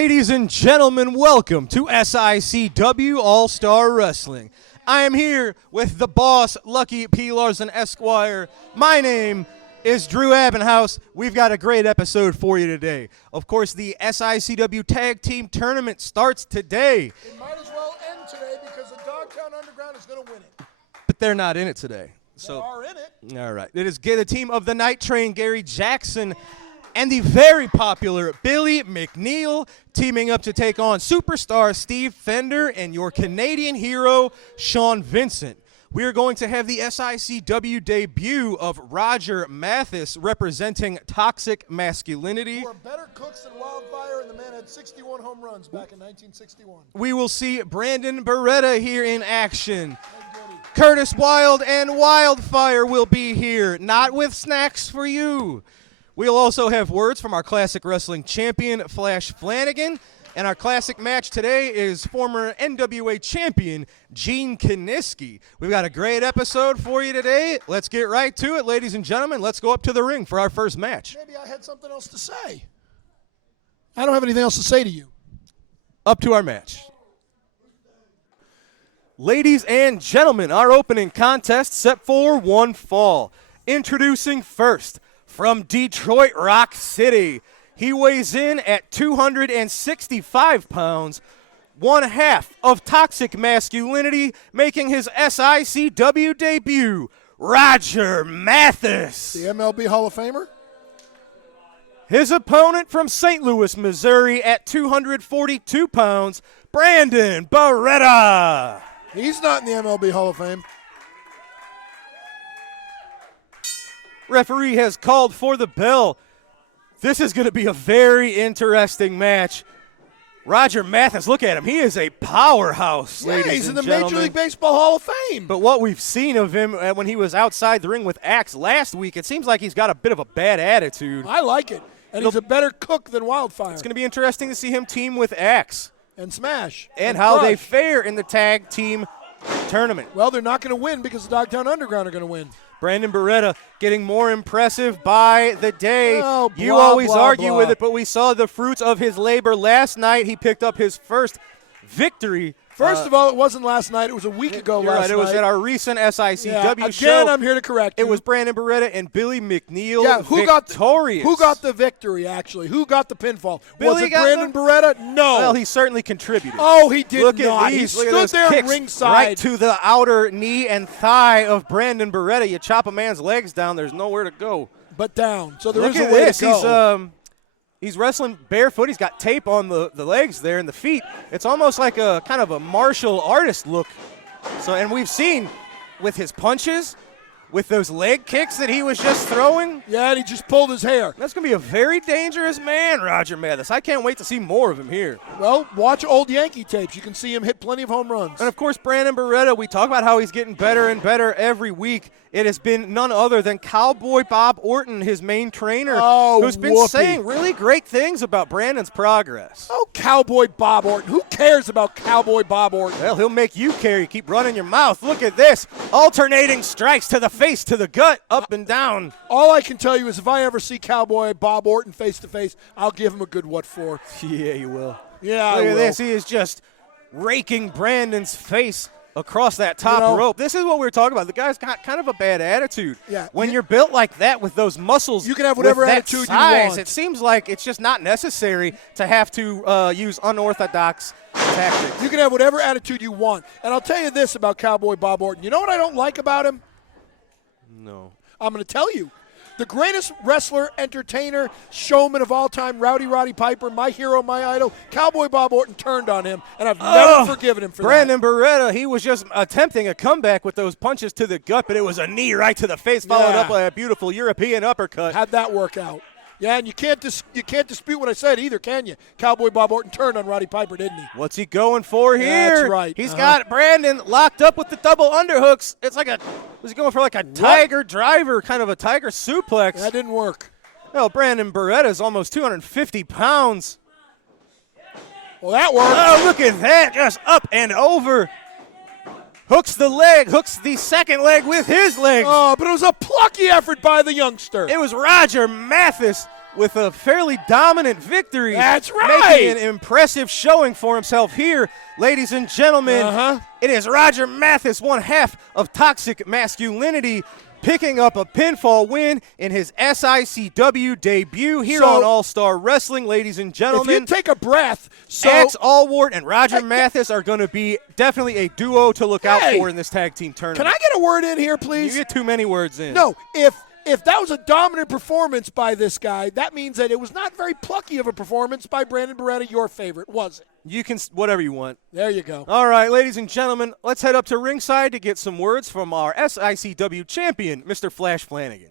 Ladies and gentlemen, welcome to SICW All-Star Wrestling. I am here with the boss, Lucky P. Larson Esquire. My name is Drew Abbenhouse. We've got a great episode for you today. Of course, the SICW Tag Team Tournament starts today. It might as well end today because the Dogtown Underground is going to win it. But they're not in it today. They are in it. All right. It is the team of the Night Train, Gary Jackson, and the very popular Billy McNeil teaming up to take on superstar Steve Fender and your Canadian hero, Sean Vincent. We are going to have the SICW debut of Roger Mathis representing Toxic Masculinity. Who are better cooks than Wildfire, and the man had 61 home runs back in 1961. We will see Brandon Beretta here in action. Curtis Wild and Wildfire will be here, not with snacks for you. We'll also have words from our classic wrestling champion, Flash Flanagan. And our classic match today is former NWA champion, Gene Kiniski. We've got a great episode for you today. Let's get right to it, ladies and gentlemen. Let's go up to the ring for our first match. Maybe I had something else to say. I don't have anything else to say to you. Up to our match. Ladies and gentlemen, our opening contest set for one fall. Introducing first, from Detroit Rock City, he weighs in at 265 pounds, one half of Toxic Masculinity, making his SICW debut, Roger Mathis. The MLB Hall of Famer? His opponent from St. Louis, Missouri, at 242 pounds, Brandon Beretta. He's not in the MLB Hall of Fame. Referee has called for the bell. This is going to be a very interesting match. Roger Mathis, look at him. He is a powerhouse, ladies and gentlemen. He's in the Major League Baseball Hall of Fame. But what we've seen of him when he was outside the ring with Axe last week, it seems like he's got a bit of a bad attitude. I like it. And he's a better cook than Wildfire. It's going to be interesting to see him team with Axe. And Smash. And how they fare in the tag team tournament. Well, they're not going to win because the Dogtown Underground are going to win. Brandon Beretta getting more impressive by the day. Oh, you always argue with it, but we saw the fruits of his labor last night. He picked up his first victory. First of all, it wasn't last night. It was a week ago last night. It was at our recent SICW show. Again, I'm here to correct you. It was Brandon Beretta and Billy McNeil victorious. Who got the victory, actually? Who got the pinfall? Was it Brandon Beretta? No. Well, he certainly contributed. Oh, he did not. He Look stood at there kicks ringside. Right to the outer knee and thigh of Brandon Beretta. You chop a man's legs down, there's nowhere to go. But down. So there is a Look at way this. to go. He's wrestling barefoot. He's got tape on the legs there and the feet. It's almost like a kind of a martial artist look. So, and we've seen with his punches, with those leg kicks that he was just throwing. Yeah, and he just pulled his hair. That's going to be a very dangerous man, Roger Mathis. I can't wait to see more of him here. Well, watch old Yankee tapes. You can see him hit plenty of home runs. And, of course, Brandon Beretta, we talk about how he's getting better and better every week. It has been none other than Cowboy Bob Orton, his main trainer, who's been saying really great things about Brandon's progress. Oh, Cowboy Bob Orton. Who cares about Cowboy Bob Orton? Well, he'll make you care. You keep running your mouth. Look at this. Alternating strikes to the face, to the gut, up and down. All I can tell you is if I ever see Cowboy Bob Orton face to face, I'll give him a good what for. Yeah, you will. Yeah, Look I will. Look at this. He is just raking Brandon's face across that top rope. This is what we were talking about. The guy's got kind of a bad attitude. Yeah. When you're built like that with those muscles, you can have whatever attitude you want. It seems like it's just not necessary to have to use unorthodox tactics. You can have whatever attitude you want. And I'll tell you this about Cowboy Bob Orton. You know what I don't like about him? No. I'm going to tell you. The greatest wrestler, entertainer, showman of all time, Roddy Piper, my hero, my idol, Cowboy Bob Orton turned on him, and I've never forgiven him for Brandon Beretta, he was just attempting a comeback with those punches to the gut, but it was a knee right to the face, followed up by a beautiful European uppercut. How'd that work out? Yeah, and you can't dispute what I said either, can you? Cowboy Bob Orton turned on Roddy Piper, didn't he? What's he going for here? That's right. He's got Brandon locked up with the double underhooks. It's like was he going for like a tiger driver, kind of a tiger suplex? That didn't work. Well, Brandon Beretta is almost 250 pounds. Well, that worked. Oh, look at that, just up and over. Hooks the leg, hooks the second leg with his legs. Oh, but it was a plucky effort by the youngster. It was Roger Mathis with a fairly dominant victory. That's right. Making an impressive showing for himself here. Ladies and gentlemen, It is Roger Mathis, one half of Toxic Masculinity, picking up a pinfall win in his SICW debut here on All-Star Wrestling. Ladies and gentlemen, if you take a breath, Axe Allward and Roger Mathis are going to be definitely a duo to look out for in this tag team tournament. Can I get a word in here, please? You get too many words in. No, if that was a dominant performance by this guy, that means that it was not very plucky of a performance by Brandon Beretta, your favorite, was it? You can, whatever you want. There you go. All right, ladies and gentlemen, let's head up to ringside to get some words from our SICW champion, Mr. Flash Flanagan.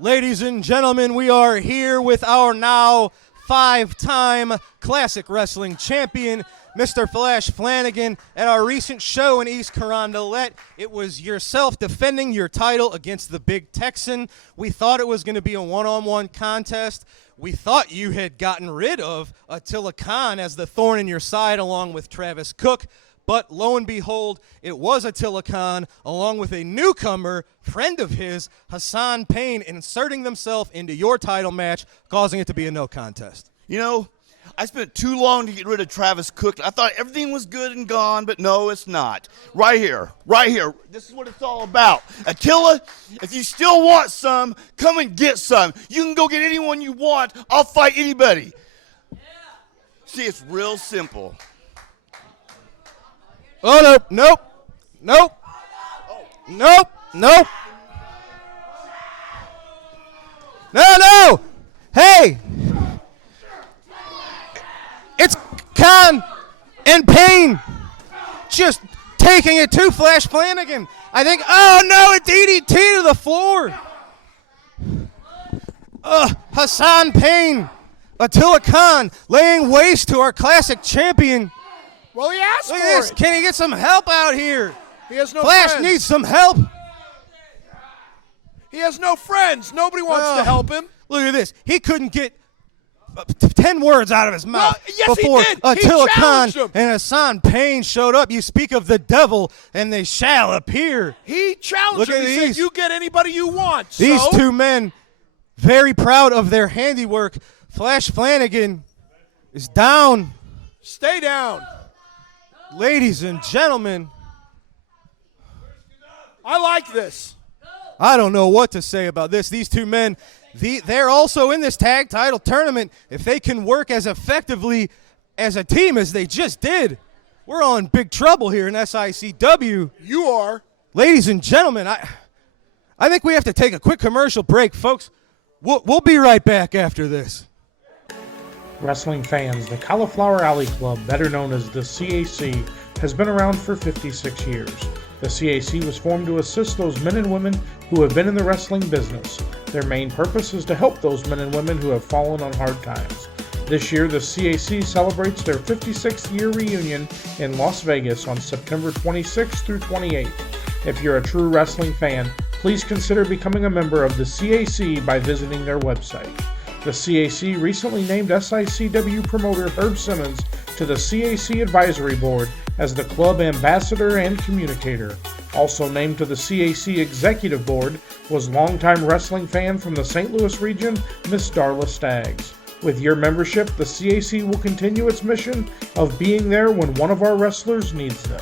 Ladies and gentlemen, we are here with our now 5-time Classic Wrestling champion, Mr. Flash Flanagan. At our recent show in East Carondelet, it was yourself defending your title against the Big Texan. We thought it was going to be a one-on-one contest. We thought you had gotten rid of Attila Khan as the thorn in your side along with Travis Cook, but lo and behold, it was Attila Khan along with a newcomer, friend of his, Hassan Payne, inserting themselves into your title match, causing it to be a no contest. You know, I spent too long to get rid of Travis Cook. I thought everything was good and gone, but no, it's not. Right here. This is what it's all about. Attila, if you still want some, come and get some. You can go get anyone you want. I'll fight anybody. Yeah. See, it's real simple. Oh, nope. No. Hey. It's Khan and Payne just taking it to Flash Flanagan. I think, oh no, a DDT to the floor. Hassan Payne, Attila Khan laying waste to our classic champion. Well, he asked Look for at this. it. Can he get some help out here? He has no Flash friends. needs some help. He has no friends. Nobody wants to help him. Look at this. He couldn't get 10 words out of his mouth yes, before he did. Attila He Khan challenged him. and Hassan Payne showed up. You speak of the devil, and they shall appear. He challenged Look him. at He these. said, you get anybody you want. These so, two men, very proud of their handiwork. Flash Flanagan is down. Stay down. Ladies and gentlemen, I like this. I don't know what to say about this. These two men, they're also in this tag title tournament. If they can work as effectively as a team as they just did, we're all in big trouble here in SICW. You are. Ladies and gentlemen, I think we have to take a quick commercial break, folks. We'll be right back after this. Wrestling fans, the Cauliflower Alley Club, better known as the CAC, has been around for 56 years. The CAC was formed to assist those men and women who have been in the wrestling business. Their main purpose is to help those men and women who have fallen on hard times. This year, the CAC celebrates their 56th year reunion in Las Vegas on September 26th through 28th. If you're a true wrestling fan, please consider becoming a member of the CAC by visiting their website. The CAC recently named SICW promoter Herb Simmons to the CAC Advisory Board as the club ambassador and communicator. Also named to the CAC Executive Board was longtime wrestling fan from the St. Louis region, Miss Darla Staggs. With your membership, the CAC will continue its mission of being there when one of our wrestlers needs them.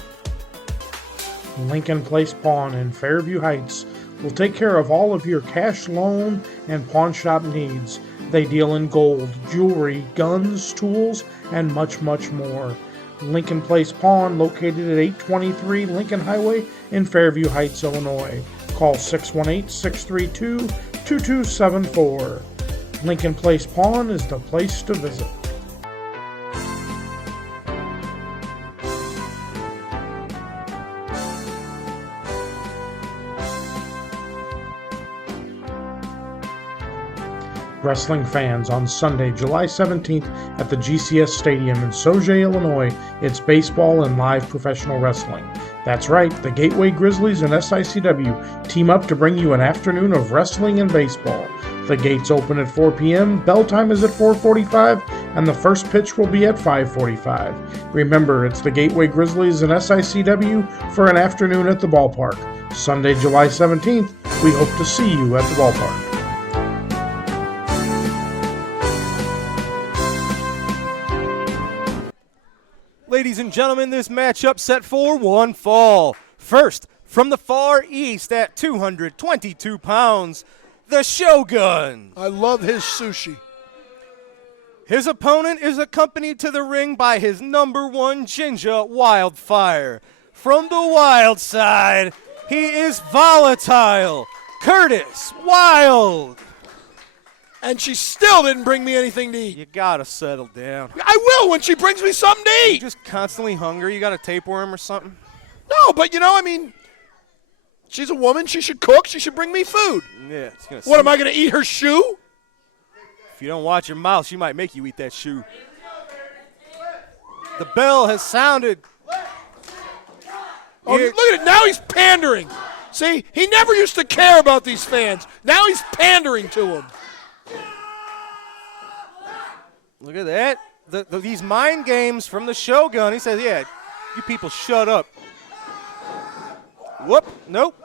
Lincoln Place Pawn in Fairview Heights will take care of all of your cash loan and pawn shop needs. They deal in gold, jewelry, guns, tools, and much, much more. Lincoln Place Pawn, located at 823 Lincoln Highway in Fairview Heights, Illinois. Call 618-632-2274. Lincoln Place Pawn is the place to visit. Wrestling fans, on Sunday, July 17th at the GCS Stadium in Sauget, Illinois, it's baseball and live professional wrestling. That's right, the Gateway Grizzlies and SICW team up to bring you an afternoon of wrestling and baseball. The gates open at 4 p.m., bell time is at 4:45, and the first pitch will be at 5:45. Remember, it's the Gateway Grizzlies and SICW for an afternoon at the ballpark. Sunday, July 17th, we hope to see you at the ballpark. Ladies and gentlemen, this matchup set for one fall. First, from the far east at 222 pounds, the Shogun. I love his sushi. His opponent is accompanied to the ring by his number one Jinja, Wildfire. From the wild side, he is volatile, Curtis Wild. And she still didn't bring me anything to eat. You gotta settle down. I will when she brings me something to You eat. just constantly hungry? You got a tapeworm or something? No, but she's a woman. She should cook. She should bring me food. Yeah. It's gonna What, am I going to eat her shoe? If you don't watch your mouth, she might make you eat that shoe. The bell has sounded. Oh, Here- look at it. Now he's pandering. See, he never used to care about these fans. Now he's pandering to them. Look at that. These mind games from the Shogun. He says, yeah, you people shut up. Whoop. Nope.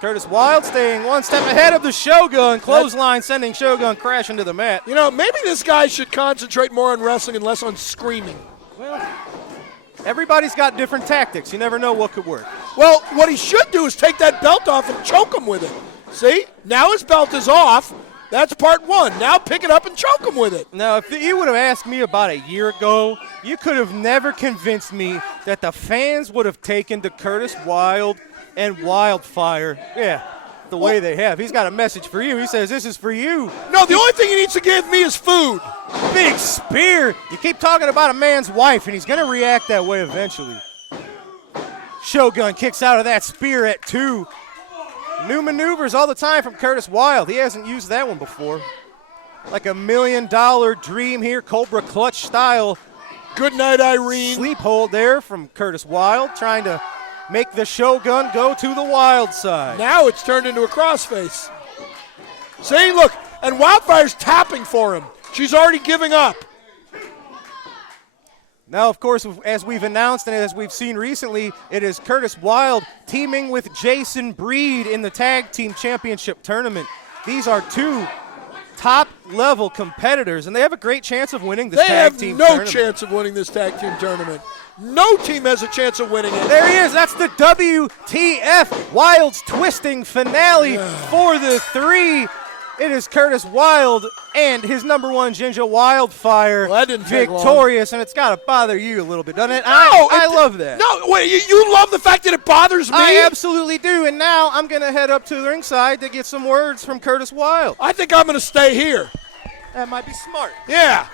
Curtis Wild staying one step ahead of the Shogun. Clothesline sending Shogun crashing to the mat. Maybe this guy should concentrate more on wrestling and less on screaming. Well, everybody's got different tactics. You never know what could work. Well, what he should do is take that belt off and choke him with it. See? Now his belt is off. That's part one. Now pick it up and choke him with it. Now, if you would have asked me about a year ago, you could have never convinced me that the fans would have taken to Curtis Wild and Wildfire, the way they have. He's got a message for you. He says, this is for you. No, the only thing he needs to give me is food. Big spear. You keep talking about a man's wife, and he's going to react that way eventually. Shogun kicks out of that spear at 2. New maneuvers all the time from Curtis Wild. He hasn't used that one before. Like $1 million dream here, Cobra Clutch style. Good night, Irene. Sleep hold there from Curtis Wild, trying to make the Shogun go to the wild side. Now it's turned into a crossface. See, look, and Wildfire's tapping for him. She's already giving up. Now, of course, as we've announced and as we've seen recently, it is Curtis Wild teaming with Jason Breed in the Tag Team Championship Tournament. These are two top-level competitors, and they have a great chance of winning this tag team They have tournament. no chance of winning this tag team tournament. No team has a chance of winning it. There he is. That's the WTF Wild's Twisting finale for the 3. It is Curtis Wild and his number one Jinja Wildfire Well, that didn't take victorious, and it's got to bother you a little bit, doesn't it? No, I love that. No, wait, you love the fact that it bothers me? I absolutely do, and now I'm going to head up to the ringside to get some words from Curtis Wild. I think I'm going to stay here. That might be smart. Yeah.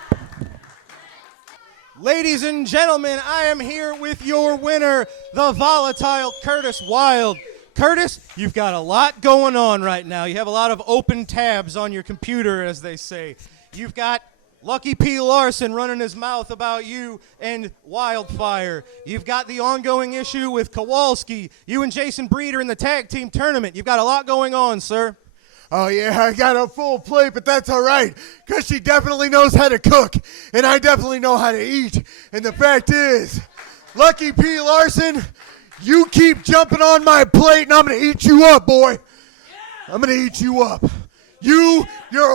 Ladies and gentlemen, I am here with your winner, the volatile Curtis Wild. Curtis, you've got a lot going on right now. You have a lot of open tabs on your computer, as they say. You've got Lucky P. Larson running his mouth about you and Wildfire. You've got the ongoing issue with Kowalski. You and Jason Breed are in the tag team tournament. You've got a lot going on, sir. Oh, yeah, I got a full plate, but that's all right, because she definitely knows how to cook, and I definitely know how to eat. And the fact is, Lucky P. Larson, you keep jumping on my plate, and I'm going to eat you up, boy. I'm going to eat you up. Your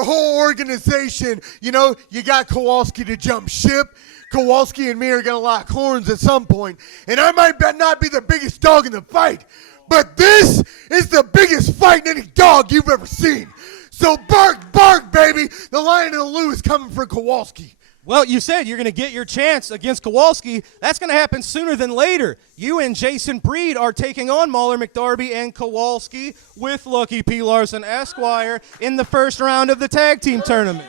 whole organization, you got Kowalski to jump ship. Kowalski and me are going to lock horns at some point, and I might not be the biggest dog in the fight, but this is the biggest fight in any dog you've ever seen. So bark, bark, baby. The Lion and the Lou is coming for Kowalski. Well, you said you're going to get your chance against Kowalski. That's going to happen sooner than later. You and Jason Breed are taking on Mauler McDarby and Kowalski with Lucky P. Larson Esquire in the first round of the tag team tournament.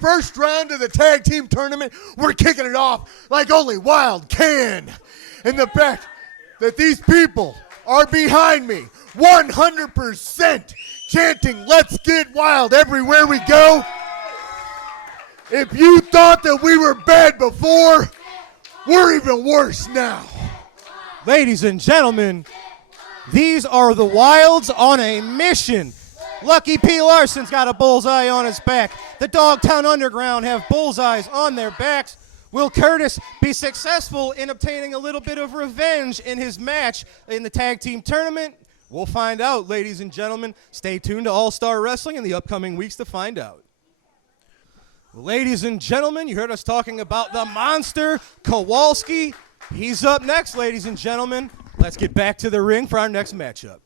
First round of the tag team tournament. We're kicking it off like only Wild can. And the fact that these people are behind me 100% chanting, "Let's get wild" everywhere we go. If you thought that we were bad before, we're even worse now. Ladies and gentlemen, these are the Wilds on a mission. Lucky P. Larson's got a bullseye on his back. The Dogtown Underground have bullseyes on their backs. Will Curtis be successful in obtaining a little bit of revenge in his match in the tag team tournament? We'll find out, ladies and gentlemen. Stay tuned to All-Star Wrestling in the upcoming weeks to find out. Ladies and gentlemen, you heard us talking about the monster, Kowalski. He's up next, ladies and gentlemen. Let's get back to the ring for our next matchup.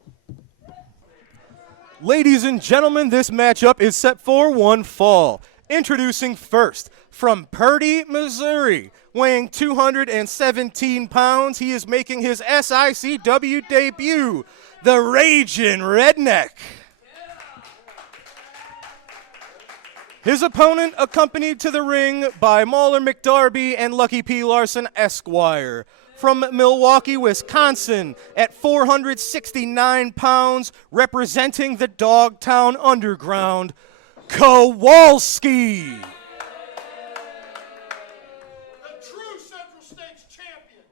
Ladies and gentlemen, this matchup is set for one fall. Introducing first, from Purdy, Missouri, weighing 217 pounds, he is making his SICW debut, the Ragin' Redneck. His opponent accompanied to the ring by Mauler McDarby and Lucky P. Larson Esquire. From Milwaukee, Wisconsin, at 469 pounds, representing the Dogtown Underground, Kowalski. The true Central States champion.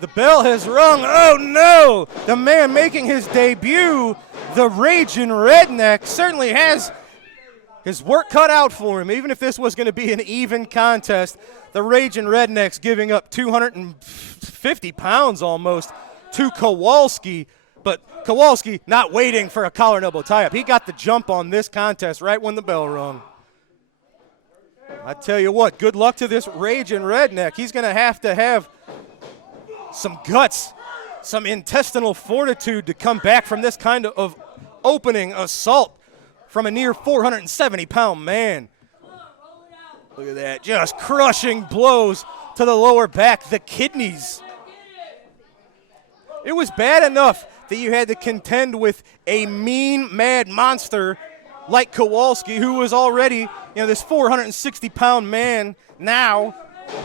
The bell has rung. Oh no! The man making his debut, the Ragin' Redneck, certainly has his work cut out for him. Even if this was going to be an even contest, the Ragin' Redneck's giving up 250 pounds almost to Kowalski. But Kowalski not waiting for a collar and elbow tie-up. He got the jump on this contest right when the bell rung. I tell you what, good luck to this Ragin' Redneck. He's going to have some guts, some intestinal fortitude to come back from this kind of opening assault from a near 470-pound man. Look at that, just crushing blows to the lower back, the kidneys. It was bad enough that you had to contend with a mean, mad monster like Kowalski, who was already, this 460-pound man. Now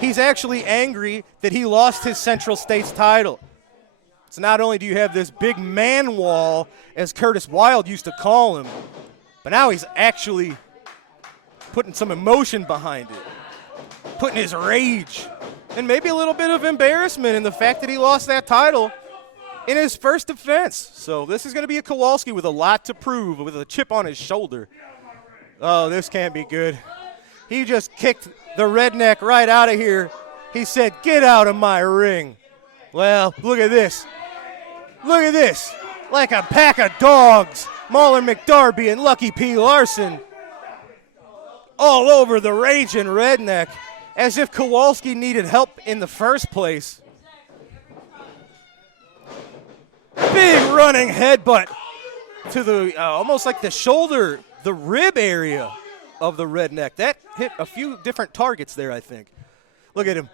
he's actually angry that he lost his Central States title. So not only do you have this big man wall, as Curtis Wilde used to call him, but now he's actually putting some emotion behind it, putting his rage, and maybe a little bit of embarrassment in the fact that he lost that title in his first defense. So this is going to be a Kowalski with a lot to prove, with a chip on his shoulder. Oh, this can't be good. He just kicked the Redneck right out of here. He said, "Get out of my ring." Well, look at this. Look at this. Like a pack of dogs, Mauler McDarby and Lucky P. Larson all over the Ragin' Redneck, as if Kowalski needed help in the first place. Big running headbutt to the almost like the shoulder, the rib area of the Redneck. That hit a few different targets there, I think. Look at him.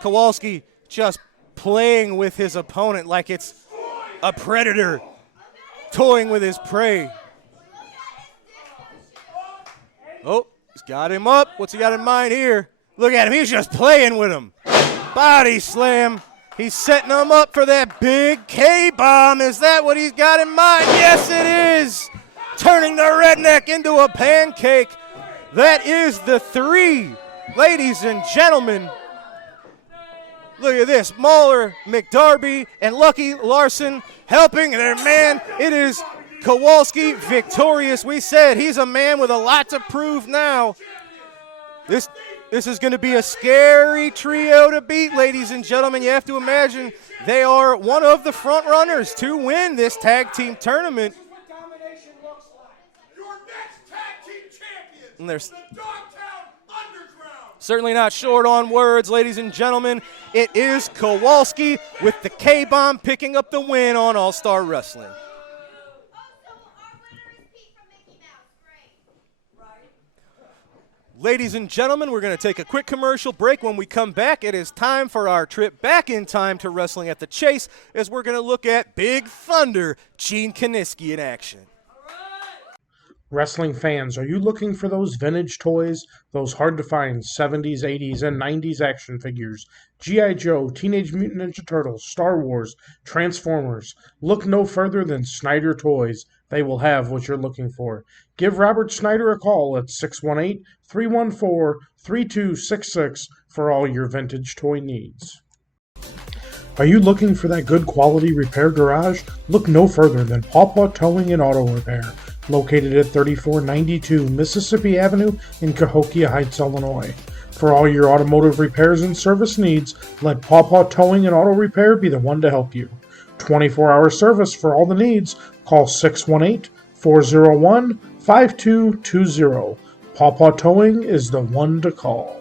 Kowalski just playing with his opponent like it's a predator toying with his prey. Oh, he's got him up. What's he got in mind here? Look at him. He's just playing with him. Body slam. He's setting him up for that big K-bomb. Is that what he's got in mind? Yes, it is. Turning the Redneck into a pancake. That is the 3, ladies and gentlemen. Look at this. Mauler McDarby and Lucky Larson helping their man. It is Kowalski victorious. We said he's a man with a lot to prove now. This is going to be a scary trio to beat, ladies and gentlemen. You have to imagine they are one of the front runners to win this tag team tournament. Your next tag team champions, And there's the Dogtown Underground. certainly not short on words, ladies and gentlemen. It is Kowalski with the K-Bomb picking up the win on All-Star Wrestling. Ladies and gentlemen, we're going to take a quick commercial break. When we come back, it is time for our trip back in time to Wrestling at the Chase, as we're going to look at Big Thunder, Gene Kiniski in action. Wrestling fans, are you looking for those vintage toys, those hard-to-find 70s, 80s, and 90s action figures? G.I. Joe, Teenage Mutant Ninja Turtles, Star Wars, Transformers. Look no further than Snyder Toys. They will have what you're looking for. Give Robert Snyder a call at 618-314-3266 for all your vintage toy needs. Are you looking for that good quality repair garage? Look no further than Pawpaw Towing and Auto Repair, located at 3492 Mississippi Avenue in Cahokia Heights, Illinois. For all your automotive repairs and service needs, let Pawpaw Towing and Auto Repair be the one to help you. 24-hour service for all the needs. Call 618-401-5220. Pawpaw Towing is the one to call.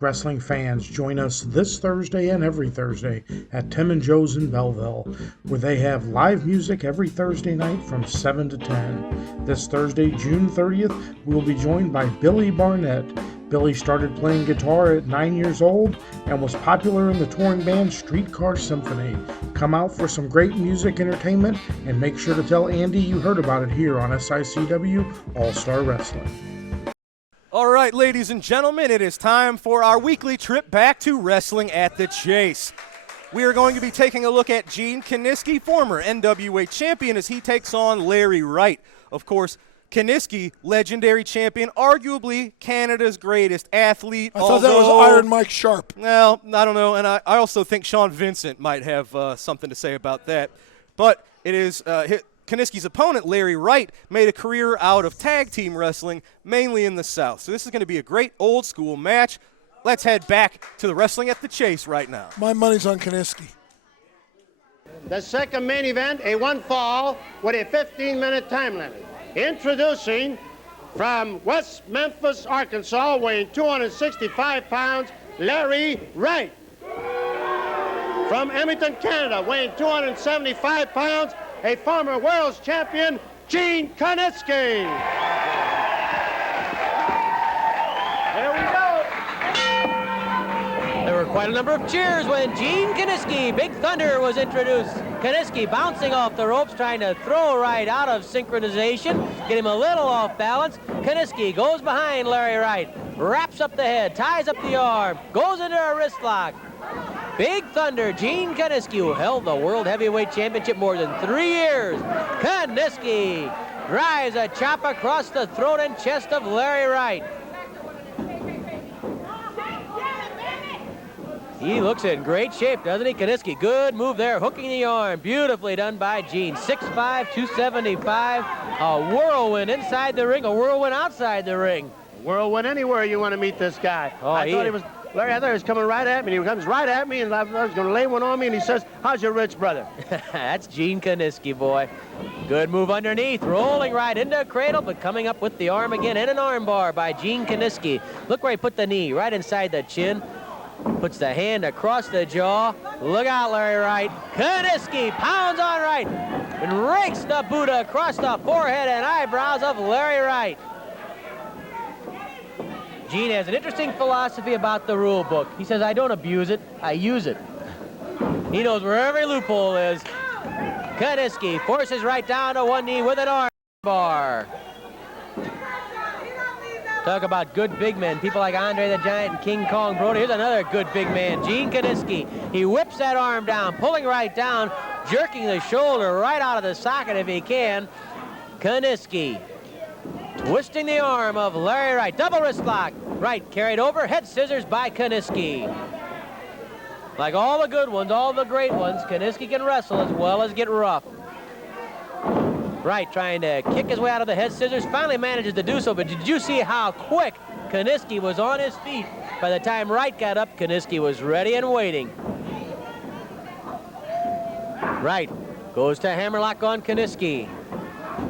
Wrestling fans, join us this Thursday and every Thursday at Tim and Joe's in Belleville, where they have live music every Thursday night from 7 to 10. This Thursday, June 30th, we will be joined by Billy Barnett. Billy started playing guitar at 9 years old and was popular in the touring band Streetcar Symphony. Come out for some great music entertainment and make sure to tell Andy you heard about it here on SICW All-Star Wrestling. All right, ladies and gentlemen, it is time for our weekly trip back to Wrestling at the Chase. We are going to be taking a look at Gene Kiniski, former NWA champion, as he takes on Larry Wright. Of course, Kiniski, legendary champion, arguably Canada's greatest athlete. I thought that was Iron Mike Sharp. Well, I don't know, and I also think Sean Vincent might have something to say about that. But it is Kiniski's opponent, Larry Wright, made a career out of tag team wrestling, mainly in the South. So this is going to be a great old-school match. Let's head back to the Wrestling at the Chase right now. My money's on Kiniski. The second main event, a one fall with a 15-minute time limit. Introducing from West Memphis, Arkansas, weighing 265 pounds, Larry Wright. From Edmonton, Canada, weighing 275 pounds, a former world's champion, Gene Kiniski. There we go. There were quite a number of cheers when Gene Kiniski, Big Thunder, was introduced. Kiniski bouncing off the ropes, trying to throw Wright out of synchronization, get him a little off balance. Kiniski goes behind Larry Wright, wraps up the head, ties up the arm, goes into a wrist lock. Big Thunder, Gene Kiniski, who held the World Heavyweight Championship more than 3 years. Kiniski drives a chop across the throat and chest of Larry Wright. He looks in great shape, doesn't he? Kiniski, good move there, hooking the arm. Beautifully done by Gene. 6'5", 275. A whirlwind inside the ring, a whirlwind outside the ring. Whirlwind anywhere you want to meet this guy. I thought he was coming right at me. He comes right at me, and I was going to lay one on me, and he says, "How's your rich brother?" That's Gene Kiniski, boy. Good move underneath, rolling right into a cradle, but coming up with the arm again, and an arm bar by Gene Kiniski. Look where he put the knee, right inside the chin. Puts the hand across the jaw. Look out, Larry Wright. Kiniski pounds on Wright and rakes the Buddha across the forehead and eyebrows of Larry Wright. Gene has an interesting philosophy about the rule book. He says, I don't abuse it, I use it. He knows where every loophole is. Kiniski forces Wright down to one knee with an arm bar. Talk about good big men, people like Andre the Giant and King Kong Brody. Here's another good big man, Gene Kiniski. He whips that arm down, pulling Wright down, jerking the shoulder right out of the socket if he can. Kiniski twisting the arm of Larry Wright. Double wrist lock. Wright carried over, head scissors by Kiniski. Like all the good ones, all the great ones, Kiniski can wrestle as well as get rough. Wright trying to kick his way out of the head scissors, finally manages to do so, but did you see how quick Kiniski was on his feet? By the time Wright got up, Kiniski was ready and waiting. Wright goes to hammerlock on Kiniski.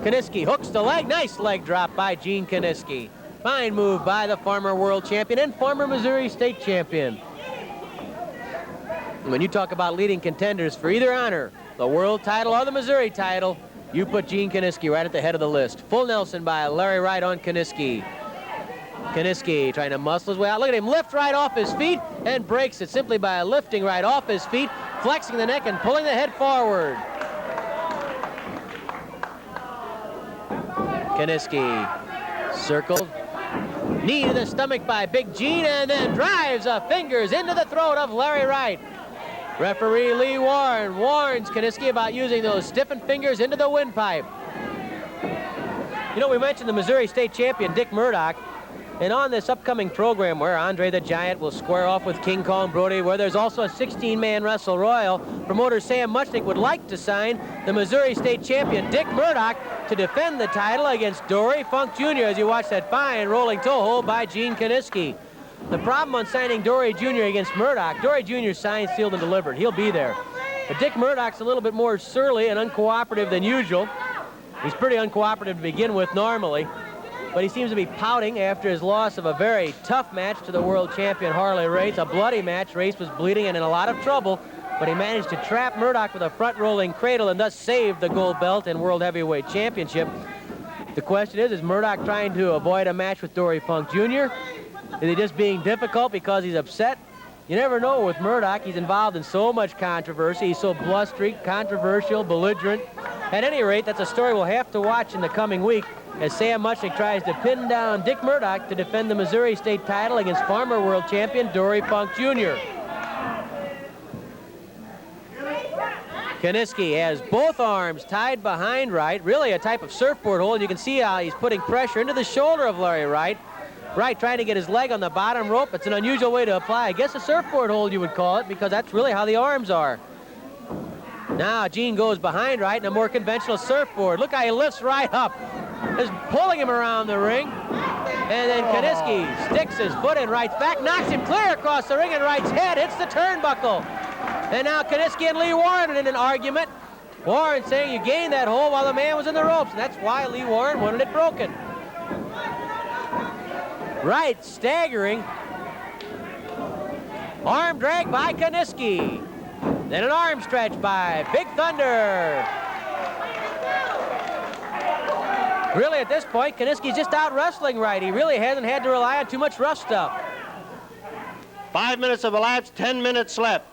Kiniski hooks the leg, nice leg drop by Gene Kiniski. Fine move by the former world champion and former Missouri state champion. When you talk about leading contenders for either honor, the world title or the Missouri title, you put Gene Kiniski right at the head of the list. Full Nelson by Larry Wright on Kiniski. Kiniski trying to muscle his way out. Look at him lift right off his feet and breaks it simply by lifting right off his feet, flexing the neck and pulling the head forward. Kiniski circled. Knee to the stomach by Big Gene and then drives the fingers into the throat of Larry Wright. Referee Lee Warren warns Kiniski about using those stiffened fingers into the windpipe. You know, we mentioned the Missouri State champion, Dick Murdoch, and on this upcoming program where Andre the Giant will square off with King Kong Brody, where there's also a 16-man Wrestle Royal, promoter Sam Muchnick would like to sign the Missouri State champion, Dick Murdoch, to defend the title against Dory Funk Jr. as you watch that fine rolling toe hold by Gene Kiniski. The problem on signing Dory Jr. against Murdoch, Dory Jr. signed, sealed, and delivered. He'll be there. But Dick Murdoch's a little bit more surly and uncooperative than usual. He's pretty uncooperative to begin with normally, but he seems to be pouting after his loss of a very tough match to the world champion Harley Race, a bloody match. Race was bleeding and in a lot of trouble, but he managed to trap Murdoch with a front-rolling cradle and thus saved the gold belt and World Heavyweight Championship. The question is Murdoch trying to avoid a match with Dory Funk Jr.? Is he just being difficult because he's upset? You never know with Murdoch. He's involved in so much controversy. He's so blustery, controversial, belligerent. At any rate, that's a story we'll have to watch in the coming week as Sam Muchnick tries to pin down Dick Murdoch to defend the Missouri State title against former world champion Dory Funk Jr. Kaniski has both arms tied behind Wright, really a type of surfboard hold. You can see how he's putting pressure into the shoulder of Larry Wright. Wright trying to get his leg on the bottom rope. It's an unusual way to apply, I guess, a surfboard hold you would call it, because that's really how the arms are. Now Gene goes behind Wright in a more conventional surfboard. Look how he lifts Wright up. Just pulling him around the ring. And then Kaniski sticks his foot in Wright's back, knocks him clear across the ring, and Wright's head hits the turnbuckle. And now Kaniski and Lee Warren are in an argument. Warren saying you gained that hold while the man was in the ropes, and that's why Lee Warren wanted it broken. Wright staggering. Arm drag by Kaniski. Then an arm stretch by Big Thunder. Really, at this point, Kaniski's just out wrestling Wright. He really hasn't had to rely on too much rough stuff. 5 minutes have elapsed, 10 minutes left.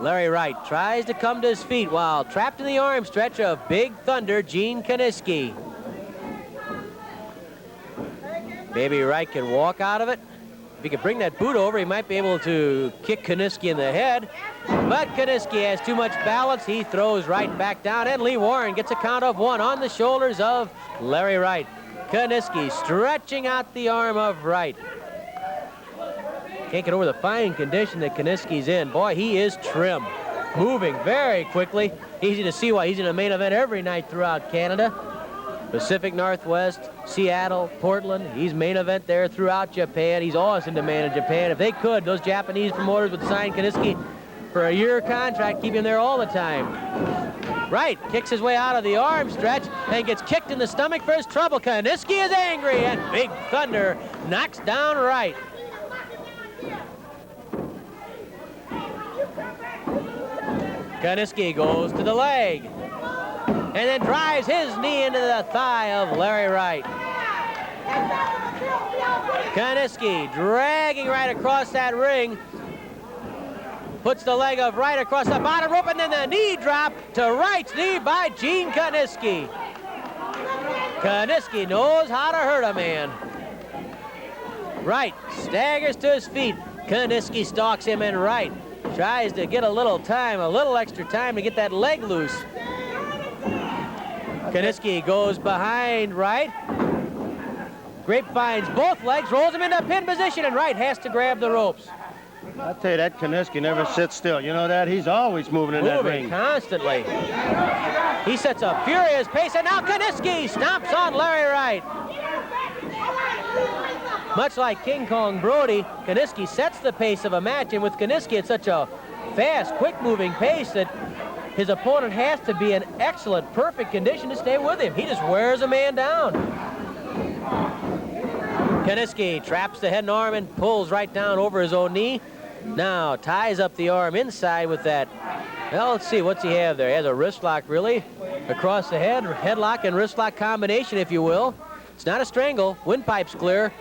Larry Wright tries to come to his feet while trapped in the arm stretch of Big Thunder, Gene Kaniski. Maybe Wright can walk out of it. If he could bring that boot over, he might be able to kick Kaniski in the head. But Kaniski has too much balance. He throws Wright back down, and Lee Warren gets a count of 1 on the shoulders of Larry Wright. Kaniski stretching out the arm of Wright. Can't get over the fine condition that Kaniski's in. Boy, he is trim. Moving very quickly. Easy to see why he's in a main event every night throughout Canada. Pacific Northwest, Seattle, Portland. He's main event there throughout Japan. He's always in demand in Japan. If they could, those Japanese promoters would sign Kaniski for a year contract, keep him there all the time. Wright kicks his way out of the arm stretch and gets kicked in the stomach for his trouble. Kaniski is angry, and Big Thunder knocks down Wright. Kaniski goes to the leg and then drives his knee into the thigh of Larry Wright. Kaniski dragging Wright across that ring, puts the leg of Wright across the bottom rope, and then the knee drop to Wright's knee by Gene Kaniski. Kaniski knows how to hurt a man. Wright staggers to his feet. Kaniski stalks him, and Wright tries to get a little time, a little extra time to get that leg loose. Kaniski goes behind Wright. Grapevines both legs, rolls him into pin position, and Wright has to grab the ropes. I tell you, that Kaniski never sits still. You know that? He's always moving in that ring. Constantly. He sets a furious pace, and now Kaniski stomps on Larry Wright. Much like King Kong Brody, Kaniski sets the pace of a match, and with Kaniski it's such a fast, quick-moving pace that his opponent has to be in excellent, perfect condition to stay with him. He just wears a man down. Kaniski traps the head and arm and pulls right down over his own knee. Now ties up the arm inside with that. Well, let's see, what's he have there? He has a wrist lock, really, across the head, headlock and wrist lock combination, if you will. It's not a strangle, windpipe's clear,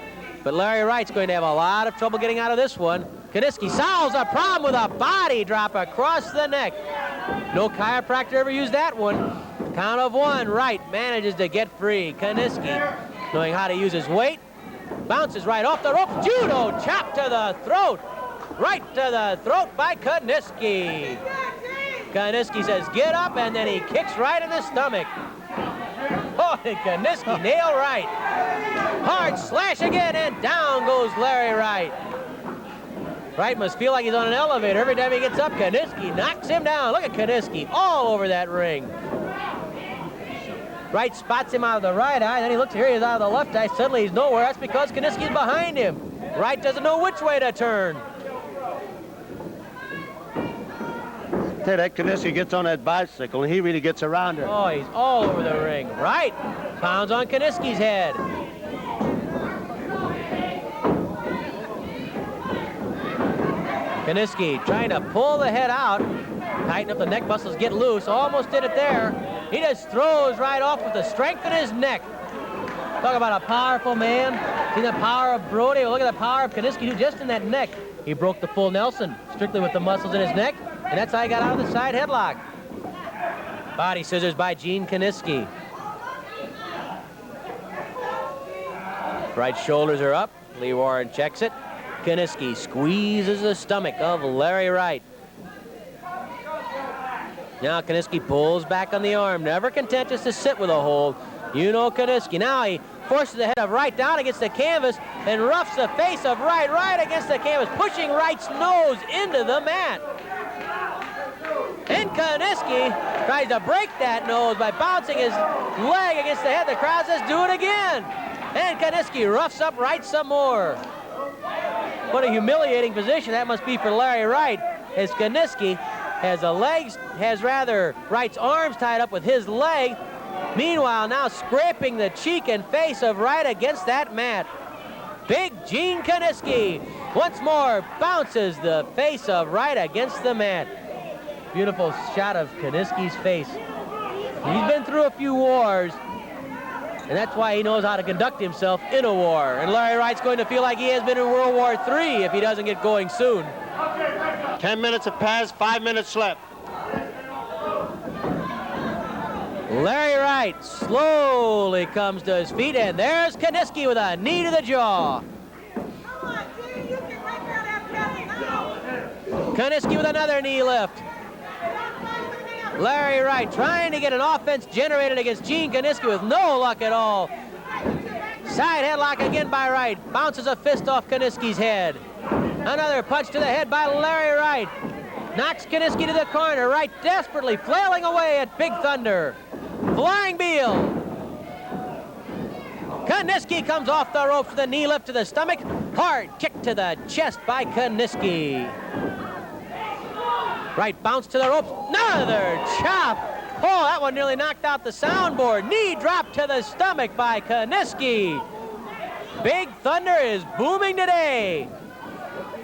but Larry Wright's going to have a lot of trouble getting out of this one. Kaniski solves a problem with a body drop across the neck. No chiropractor ever used that one. Count of 1, Wright manages to get free. Kaniski, knowing how to use his weight, bounces right off the rope. Judo chop to the throat. Right to the throat by Kaniski. Kaniski says, get up, and then he kicks right in the stomach. Oh, Kaniski nailed Wright. Hard slash again, and down goes Larry Wright. Wright must feel like he's on an elevator every time he gets up. Kaniski knocks him down. Look at Kaniski all over that ring. Wright spots him out of the right eye, then he looks here, he's out of the left eye. Suddenly he's nowhere. That's because Kaniski's behind him. Wright doesn't know which way to turn. tell you, that Kaniski gets on that bicycle, and he really gets around her. Oh, he's all over the ring. Right. Pounds on Kaniski's head. Kaniski trying to pull the head out. Tighten up the neck muscles, get loose. Almost did it there. He just throws right off with the strength in his neck. Talk about a powerful man. See the power of Brody? Well, look at the power of Kaniski, who just in that neck. He broke the full Nelson, strictly with the muscles in his neck, and that's how he got out of the side headlock. Body scissors by Gene Kaniski. Right shoulders are up. Lee Warren checks it. Kaniski squeezes the stomach of Larry Wright. Now Kaniski pulls back on the arm, never content just to sit with a hold. You know Kaniski. Now he forces the head of Wright down against the canvas and roughs the face of Wright right against the canvas, pushing Wright's nose into the mat. And Kaniski tries to break that nose by bouncing his leg against the head. The crowd says, do it again. And Kaniski roughs up Wright some more. What a humiliating position that must be for Larry Wright, as Kaniski has Wright's arms tied up with his leg. Meanwhile, now scraping the cheek and face of Wright against that mat. Big Gene Kaniski once more bounces the face of Wright against the mat. Beautiful shot of Kaniski's face. He's been through a few wars, and that's why he knows how to conduct himself in a war. And Larry Wright's going to feel like he has been in World War III if he doesn't get going soon. 10 minutes have passed, 5 minutes left. Larry Wright slowly comes to his feet, and there's Kaniski with a knee to the jaw. Kaniski with another knee lift. Larry Wright trying to get an offense generated against Gene Kaniski with no luck at all. Side headlock again by Wright. Bounces a fist off Kaniski's head. Another punch to the head by Larry Wright. Knocks Kaniski to the corner. Wright desperately flailing away at Big Thunder. Flying Beal. Kaniski comes off the ropes with a knee lift to the stomach. Hard kick to the chest by Kaniski. Wright bounced to the ropes. Another chop. Oh, that one nearly knocked out the soundboard. Knee drop to the stomach by Kaniski. Big Thunder is booming today.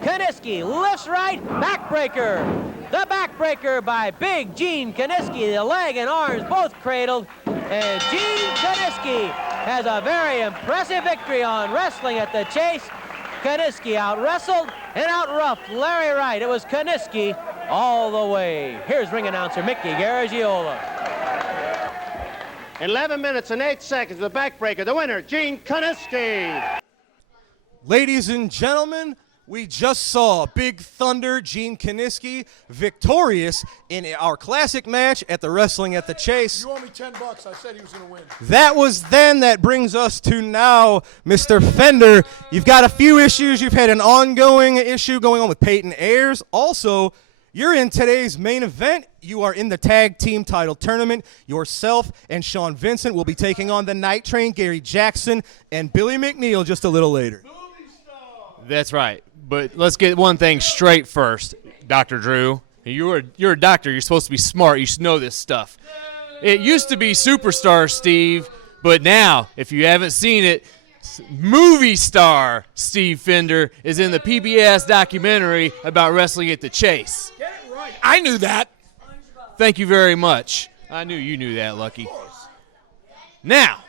Kaniski lifts Wright. Backbreaker. The backbreaker by Big Gene Kaniski. The leg and arms both cradled. And Gene Kaniski has a very impressive victory on Wrestling at the Chase. Kaniski out-wrestled and out-roughed Larry Wright. It was Kaniski all the way. Here's ring announcer Mickey Garagiola. 11 minutes and 8 seconds, the backbreaker. The winner, Gene Kaniski. Ladies and gentlemen, we just saw Big Thunder Gene Kaniski victorious in our classic match at the Wrestling at the Chase. You owe me $10. I said he was going to win. That was then. That brings us to now, Mr. Fender. You've got a few issues. You've had an ongoing issue going on with Peyton Ayers. Also, you're in today's main event. You are in the tag team title tournament. Yourself and Sean Vincent will be taking on the Night Train, Gary Jackson, and Billy McNeil just a little later. That's right. But let's get one thing straight first, Dr. Drew. You're a doctor. You're supposed to be smart. You should know this stuff. It used to be Superstar Steve, but now, if you haven't seen it, movie star Steve Fender is in the PBS documentary about Wrestling at the Chase. Get it right. I knew that. Thank you very much. I knew you knew that, Lucky. Now,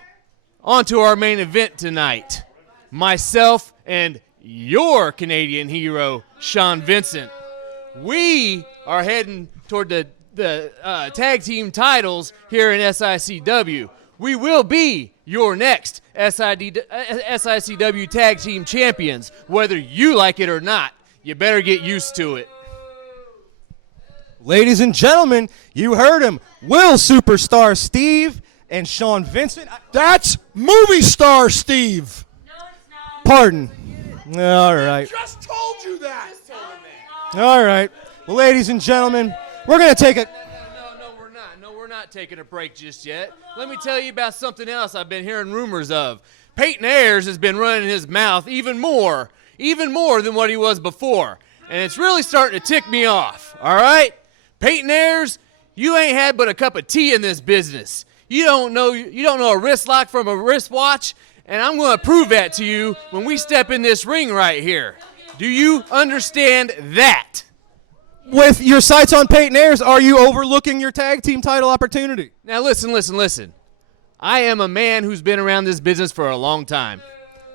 on to our main event tonight. Myself and your Canadian hero, Sean Vincent. We are heading toward the tag team titles here in SICW. We will be your next SICW tag team champions, whether you like it or not. You better get used to it. Ladies and gentlemen, you heard him. Will Superstar Steve and Sean Vincent. That's movie star Steve. Pardon. All right. Just told you that. All right. Well, ladies and gentlemen, we're going to take a... No, we're not. No, we're not taking a break just yet. Let me tell you about something else I've been hearing rumors of. Peyton Ayers has been running his mouth even more than what he was before. And it's really starting to tick me off, all right? Peyton Ayers, you ain't had but a cup of tea in this business. You don't know a wrist lock from a wristwatch, and I'm going to prove that to you when we step in this ring right here. Do you understand that? With your sights on Peyton Ayers, are you overlooking your tag team title opportunity? Now listen. I am a man who's been around this business for a long time.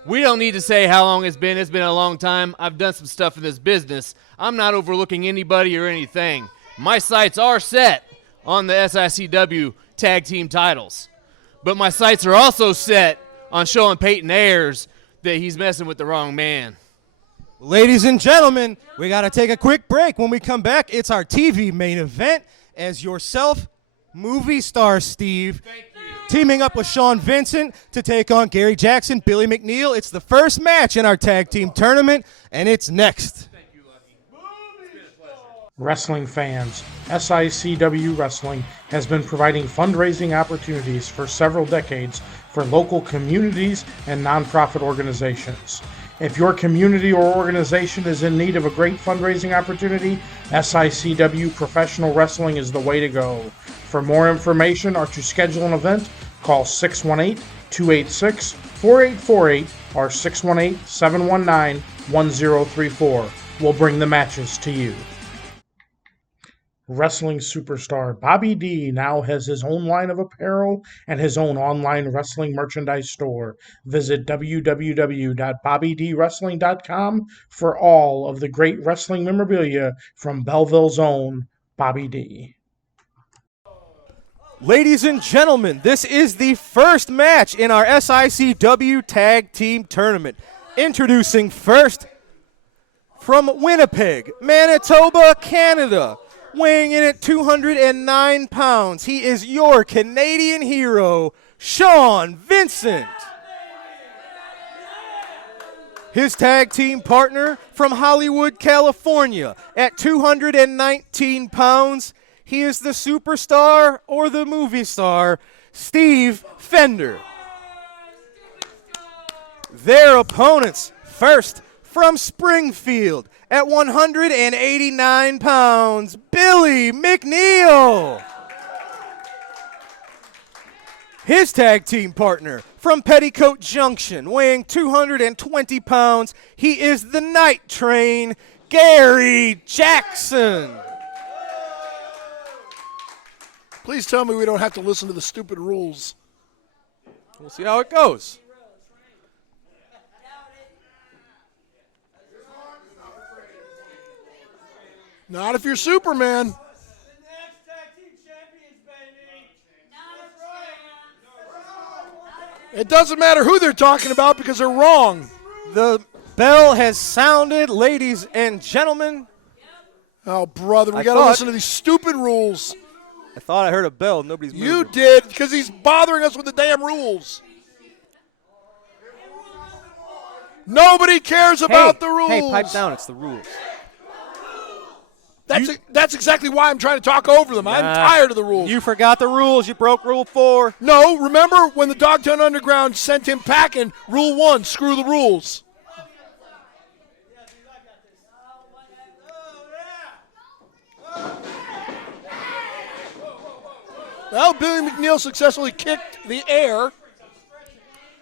We don't need to say how long it's been. It's been a long time. I've done some stuff in this business. I'm not overlooking anybody or anything. My sights are set on the SICW tag team titles. But my sights are also set on showing Peyton Ayers that he's messing with the wrong man. Ladies and gentlemen, we got to take a quick break. When we come back, it's our TV main event as yourself, movie star Steve, teaming up with Sean Vincent to take on Gary Jackson, Billy McNeil. It's the first match in our tag team tournament, and it's next. Wrestling fans, SICW Wrestling has been providing fundraising opportunities for several decades for local communities and nonprofit organizations. If your community or organization is in need of a great fundraising opportunity, SICW Professional Wrestling is the way to go. For more information or to schedule an event, call 618-286-4848 or 618-719-1034. We'll bring the matches to you. Wrestling superstar Bobby D now has his own line of apparel and his own online wrestling merchandise store. Visit www.bobbydwrestling.com for all of the great wrestling memorabilia from Belleville's own Bobby D. Ladies and gentlemen, this is the first match in our SICW Tag Team Tournament. Introducing first from Winnipeg, Manitoba, Canada. Weighing in at 209 pounds, he is your Canadian hero, Sean Vincent. His tag team partner from Hollywood, California, at 219 pounds, he is the superstar or the movie star, Steve Fender. Their opponents, first from Springfield, at 189 pounds, Billy McNeil. His tag team partner from Petticoat Junction, weighing 220 pounds, he is the Night Train, Gary Jackson. Please tell me we don't have to listen to the stupid rules. We'll see how it goes. Not if you're Superman. It doesn't matter who they're talking about because they're wrong. The bell has sounded, ladies and gentlemen. Oh, brother, we got to listen to these stupid rules. I thought I heard a bell. Nobody's moving. You did, because he's bothering us with the damn rules. Nobody cares about the rules. Hey, pipe down. It's the rules. That's exactly why I'm trying to talk over them. I'm tired of the rules. You forgot the rules. You broke Rule 4. No, remember when the Dogtown Underground sent him packing, Rule 1, screw the rules. Well, Billy McNeil successfully kicked the air.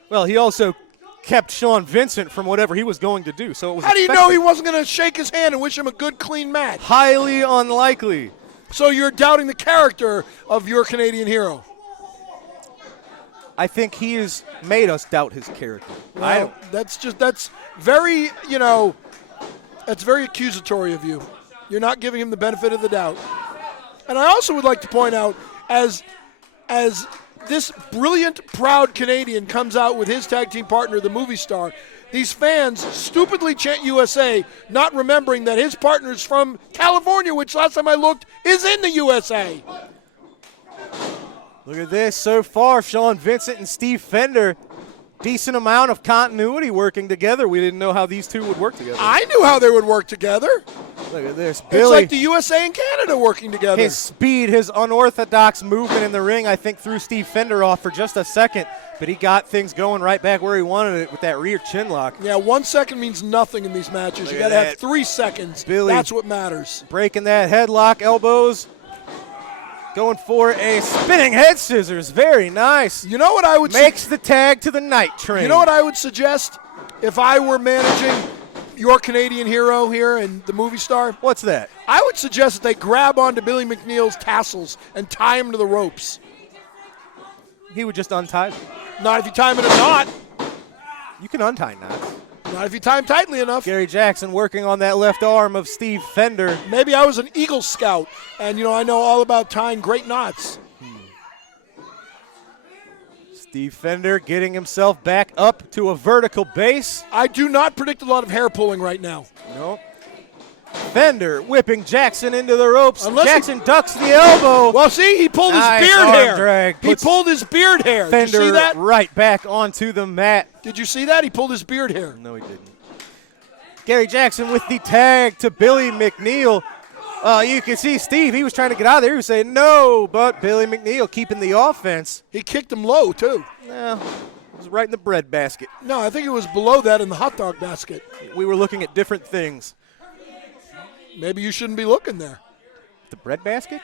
Well, he also kept Sean Vincent from whatever he was going to do. So it was How do you know he wasn't going to shake his hand and wish him a good, clean match? Highly unlikely. So you're doubting the character of your Canadian hero? I think he has made us doubt his character. Well, that's very, that's very accusatory of you. You're not giving him the benefit of the doubt. And I also would like to point out, as this brilliant, proud Canadian comes out with his tag team partner, the movie star, these fans stupidly chant USA, not remembering that his partner's from California, which last time I looked is in the USA. Look at this. So far, Sean Vincent and Steve Fender, decent amount of continuity working together. We didn't know how these two would work together. I knew how they would work together. Look at this. It's Billy, like the USA and Canada working together. his speed, his unorthodox movement in the ring, I think threw Steve Fender off for just a second, but he got things going right back where he wanted it with that rear chin lock. Yeah, 1 second means nothing in these matches. Look You at got to have that. 3 seconds. Billy. That's what matters. Breaking that headlock, elbows. Going for a spinning head scissors. Very nice. You know what I would Makes the tag to the night train. You know what I would suggest if I were managing your Canadian hero here and the movie star? What's that? I would suggest that they grab onto Billy McNeil's tassels and tie him to the ropes. He would just untie them. Not if you tie him in a knot. You can untie knots. Not if you tie him tightly enough. Gary Jackson working on that left arm of Steve Fender. Maybe I was an Eagle Scout, and, I know all about tying great knots. Steve Fender getting himself back up to a vertical base. I do not predict a lot of hair pulling right now. Nope. Fender whipping Jackson into the ropes. Unless he- Jackson ducks the elbow. Well, see, he pulled his Nice beard arm hair. drag. He Puts pulled his beard hair. Did you see Fender that? right back onto the mat. Did you see that? He pulled his beard hair. No, he didn't. Gary Jackson with the tag to Billy McNeil. You can see Steve, he was trying to get out of there. He was saying no, but Billy McNeil keeping the offense. He kicked him low, too. Well, it was right in the bread basket. No, I think it was below that in the hot dog basket. We were looking at different things. Maybe you shouldn't be looking there. The bread basket?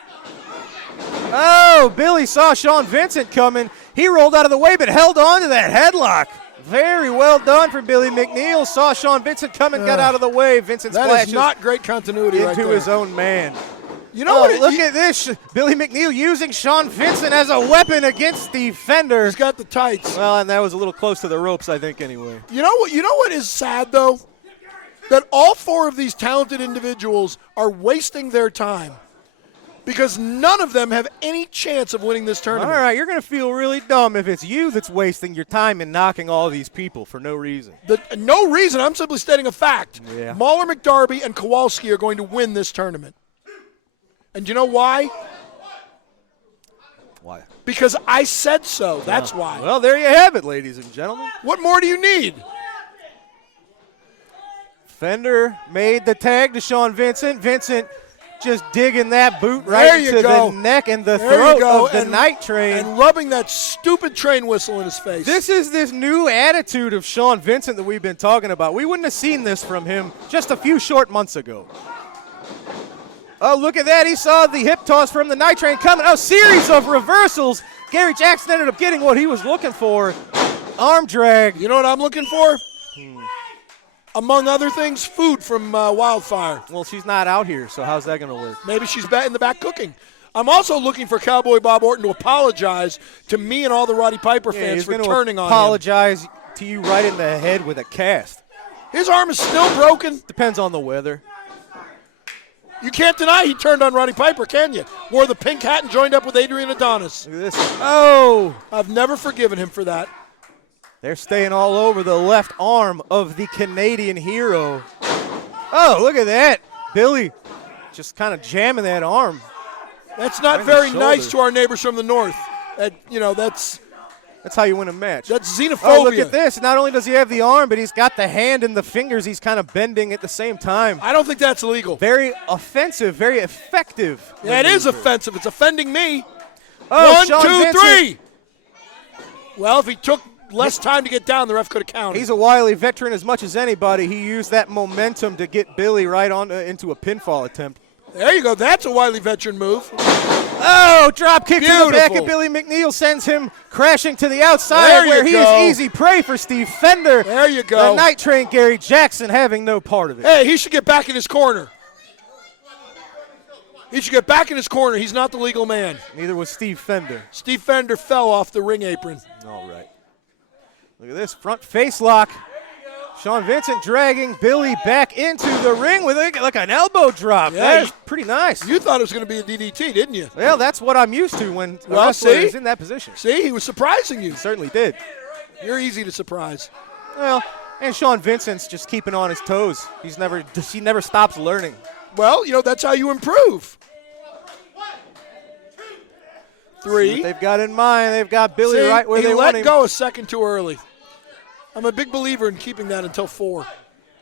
Oh, Billy saw Sean Vincent coming. He rolled out of the way but held on to that headlock. Very well done for Billy McNeil. Saw Sean Vincent coming, got out of the way. Vincent That splashes is not great continuity right into there. his own man. You know what? Look at this. Billy McNeil using Sean Vincent as a weapon against Steve Fender. He's got the tights. Well, and that was a little close to the ropes, I think, anyway. You know what? You know what is sad, though? That all 4 of these talented individuals are wasting their time because none of them have any chance of winning this All tournament. right, you're going to feel really dumb if it's you that's wasting your time and knocking all these people for no reason. No reason. I'm simply stating a fact. Yeah. Mahler, McDarby, and Kowalski are going to win this tournament. And you know why? Why? Because I said so. That's why. Well, there you have it, ladies and gentlemen. What more do you need? Fender made the tag to Sean Vincent. Vincent just digging that boot right There you into go. the neck and the There throat you go. of the night train. And rubbing that stupid train whistle in his face. This is this new attitude of Sean Vincent that we've been talking about. We wouldn't have seen this from him just a few short months ago. Oh, look at that. He saw the hip toss from the night train coming. A series of reversals. Gary Jackson ended up getting what he was looking for. Arm drag. You know what I'm looking for? Among other things, food from Wildfire. Well, she's not out here, so how's that going to work? Maybe she's in the back cooking. I'm also looking for Cowboy Bob Orton to apologize to me and all the Roddy Piper Yeah, fans he's for gonna turning on him. apologize to you right in the head with a cast. His arm is still broken. Depends on the weather. You can't deny he turned on Roddy Piper, can you? Wore the pink hat and joined up with Adrian Adonis. Look at this. Oh! I've never forgiven him for that. They're staying all over the left arm of the Canadian hero. Oh, look at that. Billy just kind of jamming that arm. That's not Right in the very shoulder. nice to our neighbors from the north. That's That's how you win a match. xenophobia. Oh, look at this. Not only does he have the arm, but he's got the hand and the fingers. He's kind of bending at the same time. I don't think that's illegal. Very offensive, very effective. Yeah, it is maneuver. offensive. It's offending me. Oh, 1, Sean 2, Vincent. 3. Well, if he took less time to get down, the ref could have counted. He's a wily veteran as much as anybody. He used that momentum to get Billy right on into a pinfall attempt. There you go. That's a wily veteran move. Oh, drop kick to the back, Beautiful. and Billy McNeil sends him crashing to the outside There you where he go. is easy prey for Steve Fender. There you The go. night train Gary Jackson having no part of it. Hey, he should get back in his corner. He should get back in his corner. He's not the legal man. Neither was Steve Fender. Steve Fender fell off the ring apron. All right. Look at this front face lock. Sean Vincent dragging Billy back into the ring with like an elbow drop. Yeah, That is pretty nice. You thought it was going to be a DDT, didn't you? Well, that's what I'm used to when a Well, wrestler see? is in that position. See, he was surprising you. Certainly did. You're easy to surprise. Well, and Sean Vincent's just keeping on his toes. He never stops learning. Well, that's how you improve. See 3. what they've got in mind. They've got Billy See, right where he they let want him. go a second too early. I'm a big believer in keeping that until 4.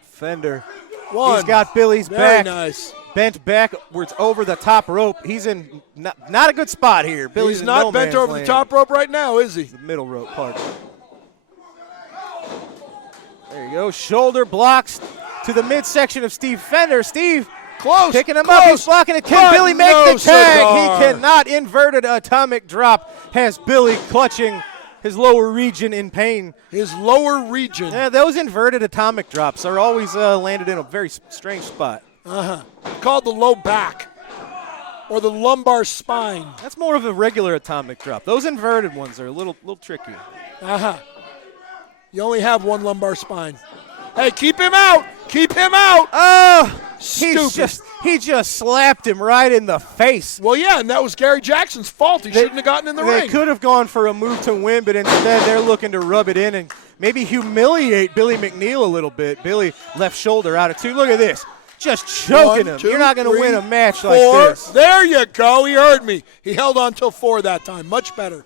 Fender One. He's got Billy's Very back. nice. Bent backwards over the top rope. He's in not a good spot here. Billy's He's in not no bent man's over land. the top rope right now, is he? The middle rope part. There you go. Shoulder blocks to the midsection of Steve Fender. Steve Close. picking him close. up. He's blocking it. Can But Billy make no the tag? cigar. He cannot. Inverted atomic drop has Billy clutching his lower region in pain. His lower region. Yeah, those inverted atomic drops are always landed in a very strange spot. Called the low back or the lumbar spine. That's more of a regular atomic drop. Those inverted ones are a little tricky. You only have one lumbar spine. Hey, keep him out. Keep him out. Oh, Stupid. he just slapped him right in the face. Well, yeah, and that was Gary Jackson's fault. He shouldn't have gotten in the They ring. could have gone for a move to win, but instead they're looking to rub it in and maybe humiliate Billy McNeil a little bit. Billy left shoulder out of two. Look at this. Just choking 1, him. 2, You're not going to 3, win a match 4. like this. There you go. He heard me. He held on till 4 that time. Much better.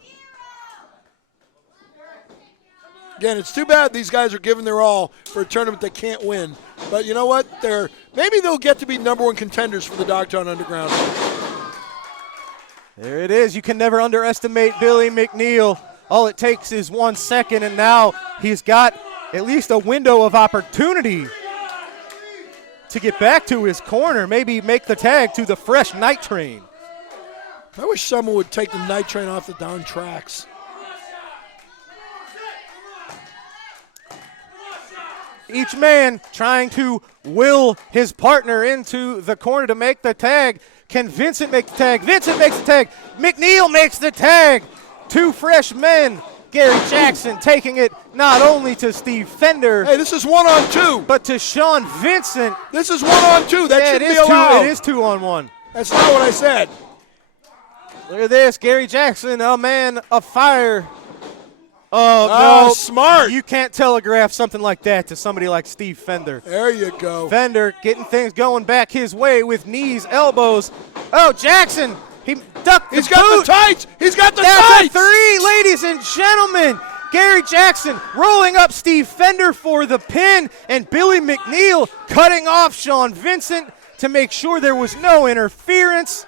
Again, it's too bad these guys are giving their all for a tournament they can't win. But you know what? Maybe they'll get to be #1 contenders for the Dogtown Underground. There it is. You can never underestimate Billy McNeil. All it takes is 1 second, and now he's got at least a window of opportunity to get back to his corner, maybe make the tag to the fresh Night Train. I wish someone would take the Night Train off the down tracks. Each man trying to will his partner into the corner to make the tag. Can Vincent make the tag? Vincent makes the tag. McNeil makes the tag. Two fresh men. Gary Jackson taking it not only to Steve Fender, Hey, this is 1-on-2. but to Sean Vincent. This is 1-on-2. That Yeah, should it be is allowed. It is 2-on-1. That's not what I said. Look at this. Gary Jackson, a man of fire. Oh, No, smart. You can't telegraph something like that to somebody like Steve Fender. There you go. Fender getting things going back his way with knees, elbows. Oh, Jackson, he ducked the He's got boot. the tights. He's got the That's tights. a 3, ladies and gentlemen. Gary Jackson rolling up Steve Fender for the pin, and Billy McNeil cutting off Sean Vincent to make sure there was no interference.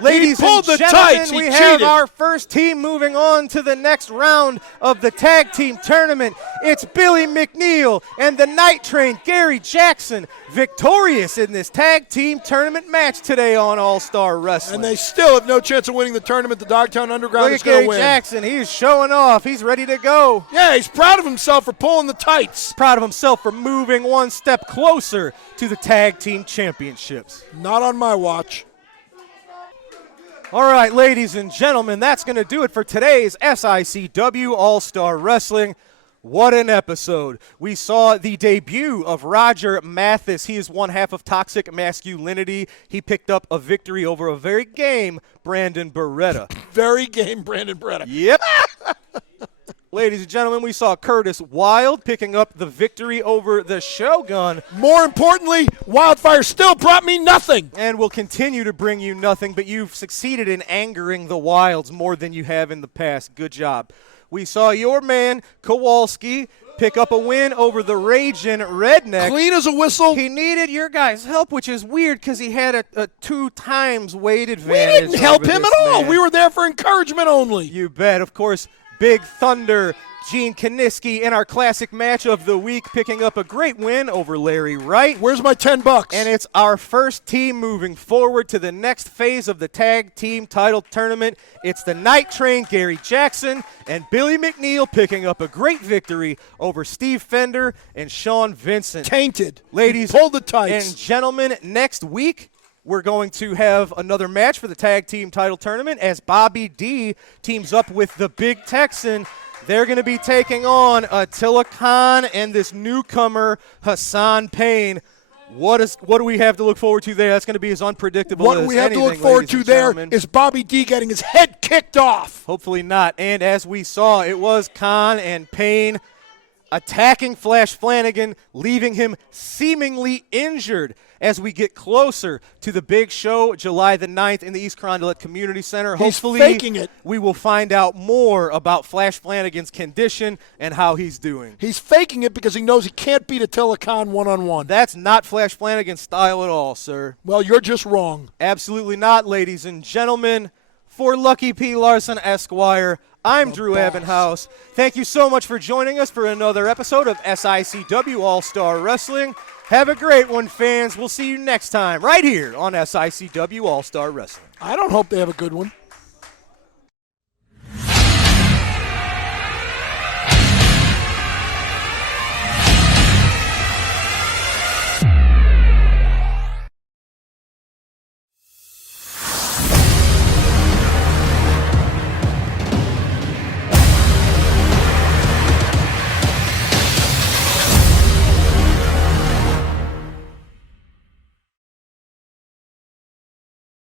Ladies and pulled the gentlemen, tights. He we have cheated. our first team moving on to the next round of the tag team tournament. It's Billy McNeil and the Night Train, Gary Jackson, victorious in this tag team tournament match today on All-Star Wrestling. And they still have no chance of winning the tournament. The Dogtown Underground Look is at going Gary to win. Jackson. He's showing off. He's ready to go. Yeah, he's proud of himself for pulling the tights. Proud of himself for moving one step closer to the tag team championships. Not on my watch. All right, ladies and gentlemen, that's going to do it for today's SICW All-Star Wrestling. What an episode. We saw the debut of Roger Mathis. He is one half of Toxic Masculinity. He picked up a victory over a very game Brandon Beretta. Very game, Brandon Beretta. Yep. Ladies and gentlemen, we saw Curtis Wilde picking up the victory over the Shogun. More importantly, Wildfire still brought me nothing. And will continue to bring you nothing, but you've succeeded in angering the Wilds more than you have in the past. Good job. We saw your man, Kowalski, pick up a win over the Raging Redneck. Clean as a whistle. He needed your guys' help, which is weird because he had a 2 times weight We advantage. didn't help over him this at all. man. We were there for encouragement only. You bet. Of course, Big Thunder, Gene Kaniski in our classic match of the week, picking up a great win over Larry Wright. Where's my $10? And it's our first team moving forward to the next phase of the tag team title tournament. It's the Night Train, Gary Jackson, and Billy McNeil picking up a great victory over Steve Fender and Sean Vincent. Tainted. Ladies Pull the tights. and gentlemen, next week we're going to have another match for the tag team title tournament as Bobby D teams up with the Big Texan. They're going to be taking on Attila Khan and this newcomer, Hassan Payne. What do we have to look forward to there? That's going to be as unpredictable What as we have to anything, look forward ladies to and there gentlemen. is Bobby D getting his head kicked off. Hopefully not. And as we saw, it was Khan and Payne. attacking Flash Flanagan, leaving him seemingly injured as we get closer to the big show July the 9th in the East Carondelet Community Center. He's Hopefully, faking it. we will find out more about Flash Flanagan's condition and how he's doing. He's faking it because he knows he can't beat Attila Khan one-on-one. That's not Flash Flanagan's style at all, sir. Well, you're just wrong. Absolutely not, ladies and gentlemen. For Lucky P. Larson Esquire, I'm Drew Abbenhouse. Thank you so much for joining us for another episode of SICW All-Star Wrestling. Have a great one, fans. We'll see you next time right here on SICW All-Star Wrestling. I don't hope they have a good one.